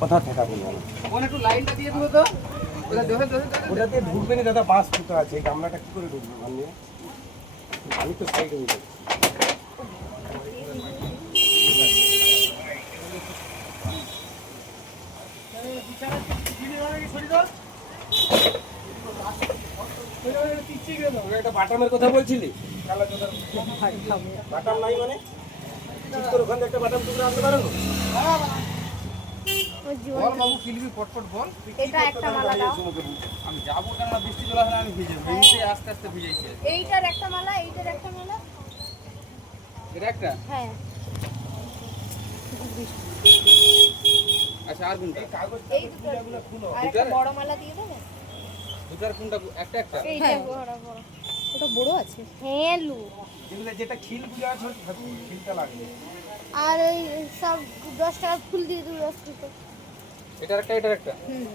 কোথাও ঠেকাবে না। ওখানে একটু লাইনটা দিয়ে দেবো তো। ওটাতে ঢুকবে না দাদা, বাস ফুটো আছে, এই গামলাটা কি করে ঢুকবে ওখান দিয়ে? আমি তো সাইডে হয়ে যাচ্ছি। একটা বাটামের কথা বলছিলি, বাটাম নাই মানে ঠিক করে ওখান থেকে একটা বাটাম টুকরা আনতে পারো না? বল বাবু কিলবি পটপট বল। এটা একটা মালা দাও। আমি যাবো কেন না, বৃষ্টি চলে আসলে আমি ভিজে যাবো। এমনিতে আস্তে আস্তে ভিজেছি। এইটার একটা মালা, এইটার একটা মালা। এটা একটা। হ্যাঁ। আচ্ছা আর কোনটা? এই দুটো। আর একটা বড় মালা দিয়ে দেবে? দুটার কোনটা? একটা একটা। এইটা বড় বড়। ওটা বড় আছে। হ্যাঁ লু। এগুলো যেটা খিলগুলো আছে খিলটা লাগবে। আর এই সব 10 টাকা ফুল দিয়ে দেবে 10 টাকা। এটার একটা এটার একটা। হুম।